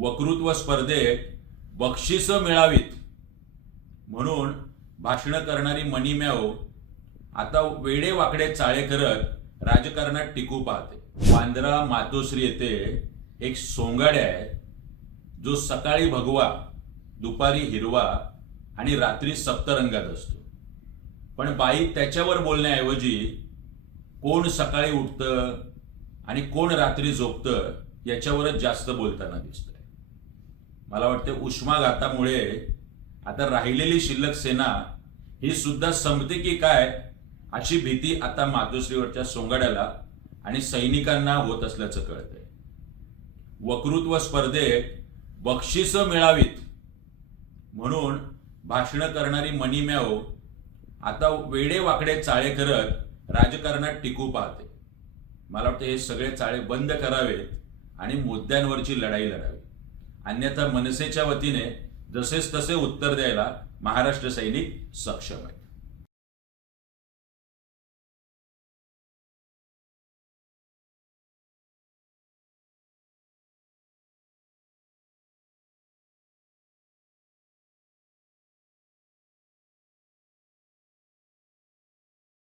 वक्तृत्व स्पर्धेत बक्षिसं मिळावीत. म्हणून भाषणं करणारी मनी मॅओ आता वेडे वाकडे चाळे करत राजकारणात टिकू पाहते. वांद्रा मातोश्री येथे एक सोंगाड्या आहे. जो सकाळी भगवा दुपारी हिरवा आणि रात्री सप्तरंगात असतो. पण बाई त्याच्यावर बोलण्याऐवजी कोण सकाळी उठतं आणि कोण रात्री झोपतं याच्यावरच जास्त बोलताना दिसतं. मला वाटते उष्माघातामुळे आता राहिलेली शिल्लक सेना ही सुद्धा संपते की काय अशी भीती आता मातोश्रीवरच्या सोंगाड्याला आणि सैनिकांना होत असल्याचं कळतंय. वक्तृत्व स्पर्धेत बक्षिस मिळावीत म्हणून भाषणं करणारी मनी आता वेडे वाकडे चाळे करत राजकारणात टिकू पाहते. मला वाटतं हे सगळे चाळे बंद करावेत आणि मुद्द्यांवरची लढाई लढावी. अन्यथा मनसेच्या वतीने जसेच तसे उत्तर द्यायला महाराष्ट्र सैनिक सक्षम आहे